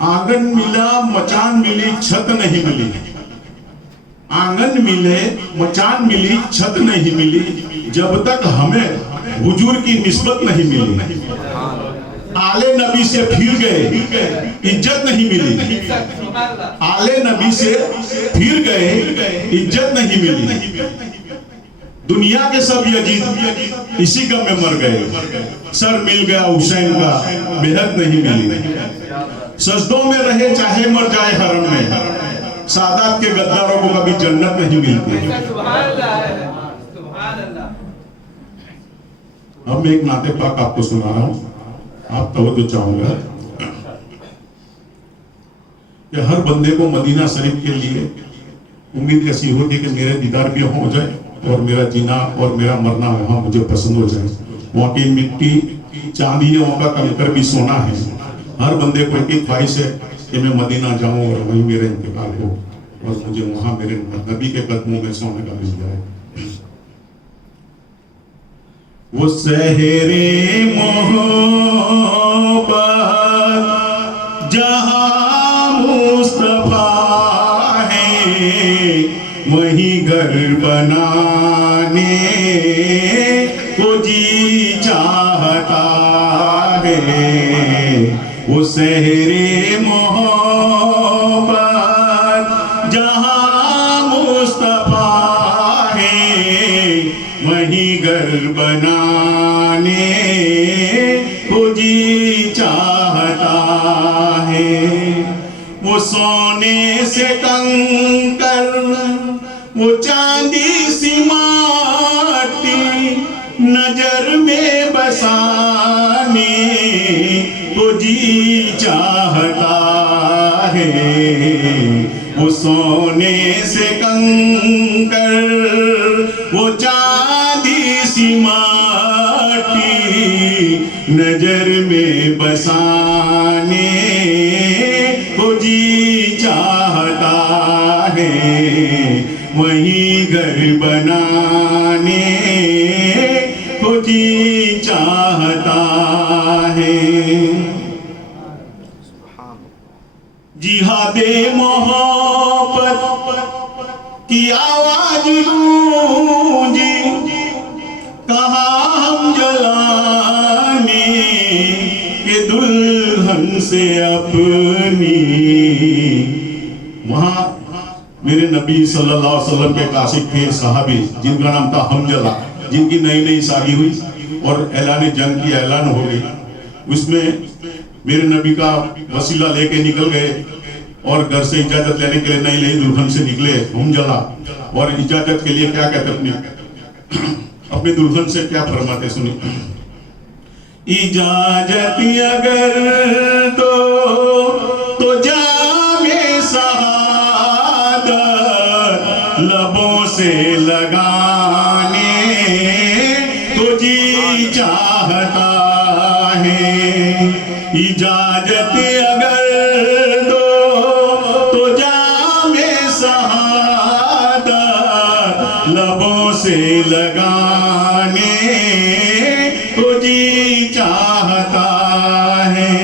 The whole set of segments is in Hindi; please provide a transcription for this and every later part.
आंगन मिला मचान मिली छत नहीं मिली, आंगन मिले मचान मिली छत नहीं मिली, जब तक हमें हुजूर की निस्बत नहीं मिली। आले नबी से फिर गए इज्जत नहीं मिली, आले नबी से फिर गए इज्जत नहीं मिली। दुनिया के सब यजीद इसी गम में मर गए, सर मिल गया हुसैन का बेहद नहीं मिली। सजदों में रहे चाहे मर जाए हरम में, सादात के गद्दारों को कभी जन्नत नहीं मिलती। अब मैं एक नाते पाक आपको सुना रहा हूं, आप तवज्जो चाहूंगा कि हर बंदे को मदीना शरीफ के लिए उम्मीद ऐसी होती कि मेरे दीदार भी हो जाए और मेरा जीना और मेरा मरना वहां मुझे पसंद हो जाए। वहां की मिट्टी चांदी है, वहां का कंकर भी सोना है। हर बंदे को एक ख्वाहिश है कि मैं मदीना जाऊं और वहीं मेरा इंतकाल हो और मुझे वहां मेरे नबी के कदमों में सोने का मिल जाए। वो सहरे मोहब्बत जहां मुस्तफा है, वहीं घर बनाने को जी चाहता है। वो सहरे मोहब्बत जहां मुस्तफा है, वहीं घर बनाने को जी चाहता है। वो सोने से कंकर, वो चांदी सी माटी नजर में बसाने को जी चाहता है। वो सोने से कंकर, वो चांदी सी माटी नजर में बसाने को जी चाहता है, वहीं घर बनाने को जी चाहता है। जिहादे मोहब्बत की आवाज गूंजी, कहा हम जलाने के दुल्हन से अपनी। वहां मेरे नबी सल्लल्लाहु अलैहि वसल्लम के काशिफ थे सहाबी, जिनका नाम था हमजला, जिनकी नई नई शादी हुई और ऐलान जंग की ऐलान हो गई। उसमें मेरे नबी का वसीला लेके निकल गए और घर से इजाजत लेने के लिए नई नई दुल्हन से निकले हमजला। और इजाजत के लिए क्या कहते अपने दुल्हन से क्या फरमाते सुनिए। इजाजत अगर तो जामे शहादत लबों से लगाने को जी चाहता है। इजाजत अगर तो जामे शहादत लबों से लगाने को जी चाहता है।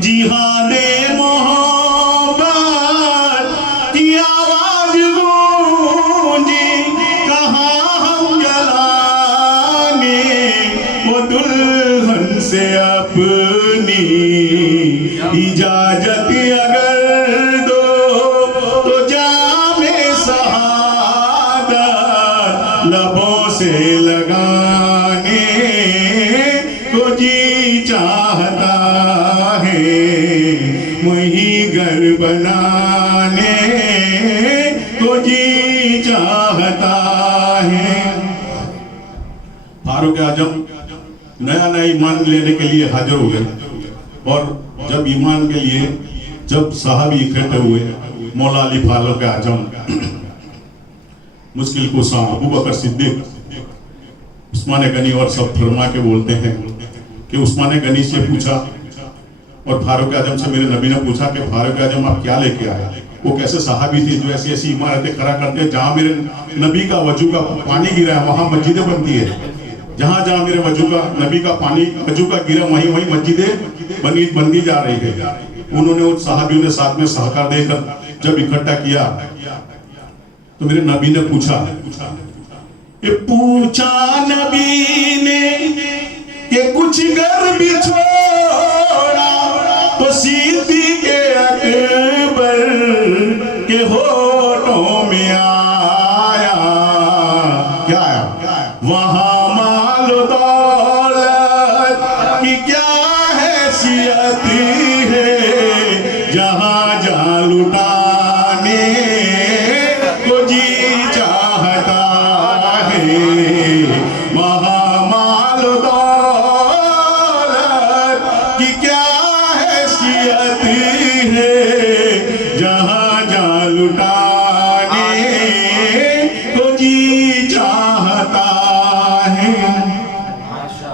जिहादे मोहब्बत की आवाज गूंजी, कहा हम जलाने वो दुल्हन से अपनी। इजाजत अगर तो जामे शहादत लबों से लगाने को जी चाहता है, वहीं घर बनाने को जी चाहता है। फारूक आजम नया नया ईमान लेने के लिए हाजिर हुए और जब ईमान के लिए जब साहबी इकट्ठे हुए, मौला अली फारूक आजम, मुश्किल कुशा, अबू बकर सिद्दीक, उस्मान गनी और सब फरमा के बोलते हैं कि उस्मान गनी से पूछा और फारूक आजम से मेरे नबी ने पूछा कि फारूक आजम आप क्या लेके आए। वो कैसे साहबी थे जो ऐसी ऐसी इमारतें खड़ा करते हैं जहाँ मेरे नबी का वजू का पानी गिरा है वहाँ मस्जिदें बनती है। जहाँ जहाँ मेरे वजू का नबी का पानी वजू का गिरा वहीं वहीं मस्जिदें बनती जा रही है। उन्होंने उन सहाबियों ने साथ में सहकार देकर जब इकट्ठा किया तो मेरे नबी ने पूछा, ये पूछा नबी ने कि कुछ घर भी छोड़ा तो सिद्दीक़ अकबर के होठों में आया। क्या आया? वहां माल दौलत की क्या हैसियत है, जहां जा लुटाने को जी चाहता है। महामाल दौलत की क्या हैसियत है, जहां जा लुटाने को जी चाहता है।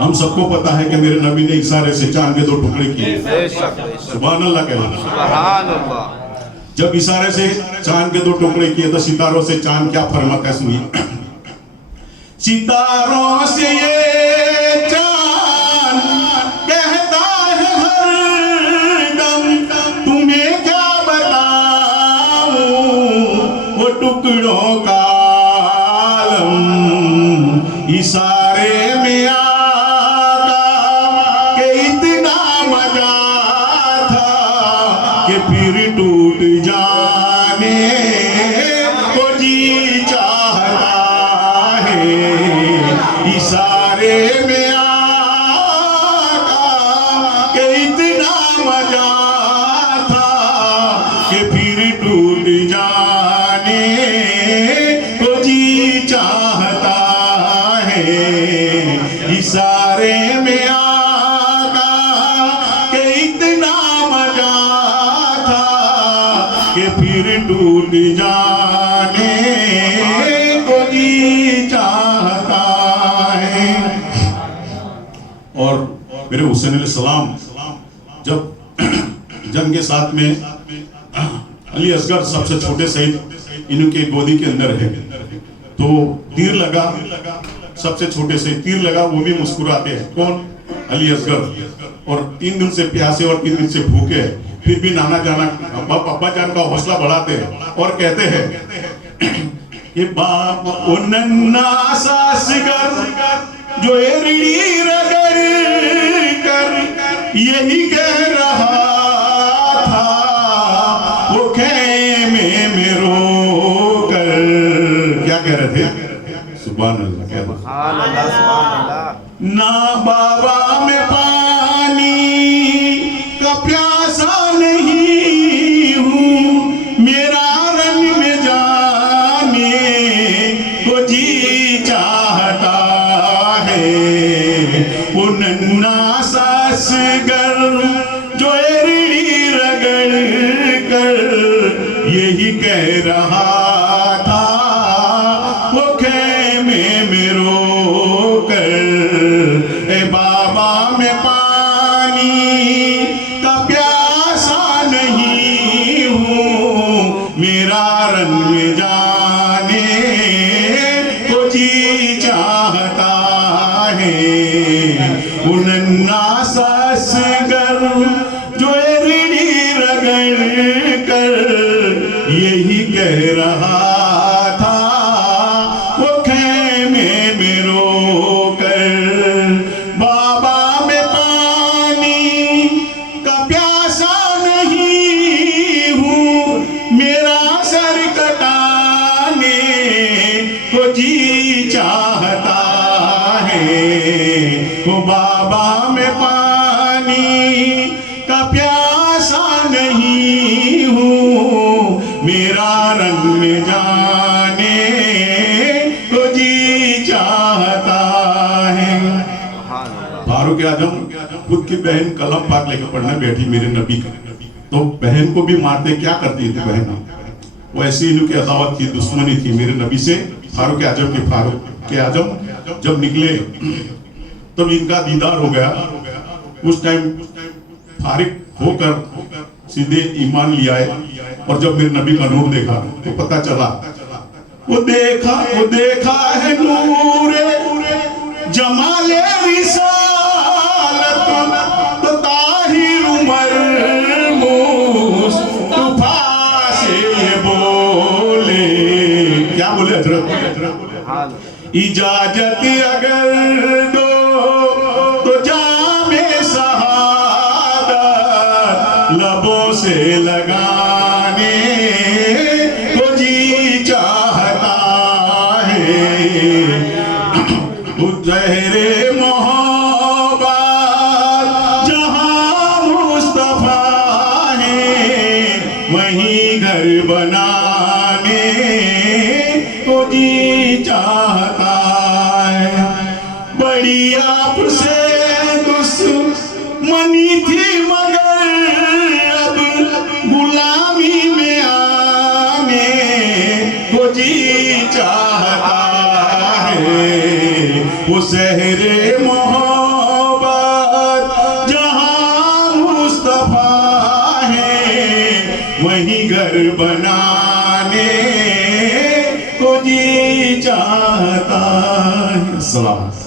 हम सबको पता है कि मेरे नबी ने इशारे से चांद के 2 टुकड़े किए। सुभान अल्लाह कहना। सुभान अल्लाह। जब इशारे से चांद के 2 टुकड़े किए तो सितारों से चांद क्या फरमाता है, सुनिए। सितारों से ये चांद कहता है हरदम, तुम्हें क्या बताऊं वो टुकड़ों का आलम। इशारे में आका के इतना मजा था कि फिर टूट जाने को जी चाहता है। इशारे में आका के इतना मजा था कि फिर टूट जाने को जी चाहता है। इशारे में आका के इतना मजा था कि फिर टूट जाने को जी चाहता है। और मेरे हुसैन अलैहिस्सलाम जब जंग के साथ में अली असगर सबसे छोटे शहीद इनके गोदी के अंदर है, तो तीर लगा, सबसे छोटे से तीर लगा, वो भी मुस्कुराते हैं। कौन? अली असगर। और 3 दिन से प्यासे और 3 दिन से भूखे, फिर भी नाना जाना अब्बा जान का हौसला बढ़ाते हैं और कहते हैं कि बाप ओ नन्ना सासगर जो एड़ी रगड़ कर यही कह रहा था, वो खेमे में रो कर क्या कह रहे थे? सुभान अल्लाह। क्या सुभान अल्लाह, सुभान अल्लाह। ना बाबा में पानी का प्यासा नहीं हूँ, मेरा रन में जाने को जी चाहता है। वो नन्ना सासगर जो एड़ी रगड़ कर यही कह रहा था, वो खेमे में रो कर ए बाबा में पानी का प्यासा नहीं हूँ, मेरा रन में जाने को जी चाहता है। वो नन्ना सासगर जो एड़ी रगड़ कर यही कह रहा था, वो खेमे में रो कर बाबा में पानी का प्यासा नहीं हूँ, मेरा सर कटाने को जी चाहता है। वो बाबा में पानी का प्यासा नहीं हूँ, मेरा रंग में जाने को जी चाहता है। फारूक आजम खुद की बहन कलम पाक लेकर पढ़ने बैठी मेरे नबी का, तो बहन को भी मारते क्या करती थी बहन? वो ऐसी इनकी अदावत थी, दुश्मनी थी मेरे नबी से। फारूक आजम जब निकले तब इनका दीदार हो गया। उस टाइम फारिग होकर सीधे ईमान लिया है। और जब मेरे नबी का नूर देखा तो पता चला, वो देखा है नूरे जमाले रिसालत तो ताहिर उमर हजरत इजाजत अगर दो तो जामे शहादत लबों से लगाने को जी चाहता है। जहरे मोहब्बत जहां मुस्तफा है वहीं घर बनाने को जी चाहता है। बड़ी आपसे दुश्मनी थी मगर अब गुलामी में आने को जी चाहता है। वो शहरे मोहब्बत जहां मुस्तफा है वहीं घर बनाने को जी चाहता है। सलाम।